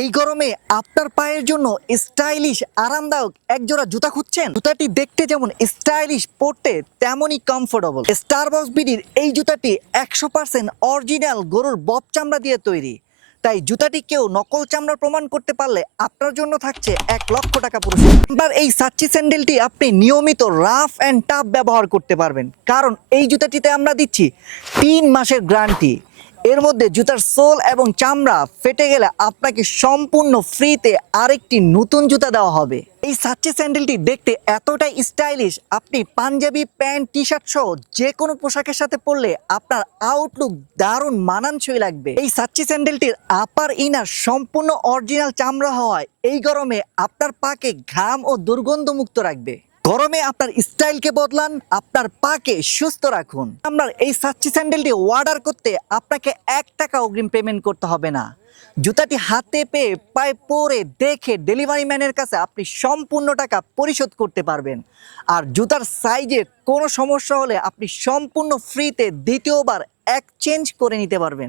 এই গরমে আপনার পায়ের জন্য স্টাইলিশ আরামদায়ক একজোড়া জুতা খুঁজছেন? জুতাটি দেখতে যেমন স্টাইলিশ, পরতে তেমনই কমফোর্টেবল। স্টারবক্স বিডির এই জুতাটি 100% অরিজিনাল গরুর বব চামড়া দিয়ে তৈরি। তাই জুতাটি কেউ নকল চামড়ার প্রমাণ করতে পারলে আপনার জন্য থাকছে 1,00,000 টাকা পুরস্কার। এবার এই সাচ্চি স্যান্ডেলটি আপনি নিয়মিত রাফ অ্যান্ড টাফ ব্যবহার করতে পারবেন, কারণ এই জুতাটিতে আমরা দিচ্ছি 3 মাসের গ্যারান্টি। এর মধ্যে জুতার সোল এবং চামড়া ফেটে গেলে আপনাকে সম্পূর্ণ ফ্রিতে আরেকটি নতুন জুতা দেওয়া হবে। এই সাচ্চি স্যান্ডেলটি দেখতে এতটাই স্টাইলিশ, আপনি পাঞ্জাবি, প্যান্ট, টি শার্ট সহ যে কোনো পোশাকের সাথে পরলে আপনার আউটলুক দারুণ মানানসই লাগবে। এই সাচ্চি স্যান্ডেলটির আপার ইনার সম্পূর্ণ অরিজিনাল চামড়া হওয়ায় এই গরমে আপনার পাকে ঘাম ও দুর্গন্ধমুক্ত রাখবে। গরমে আপনার স্টাইলকে বদলান, আপনার পাকে সুস্থ রাখুন। আপনার এই সাচ্চি স্যান্ডেলটি অর্ডার করতে আপনাকে 1 টাকা অগ্রিম পেমেন্ট করতে হবে না। জুতাটি হাতে পেয়ে, পায়ে পরে, দেখে ডেলিভারি ম্যানের কাছে আপনি সম্পূর্ণ টাকা পরিশোধ করতে পারবেন। আর জুতার সাইজে কোনো সমস্যা হলে আপনি সম্পূর্ণ ফ্রিতে দ্বিতীয়বার এক্সচেঞ্জ করে নিতে পারবেন।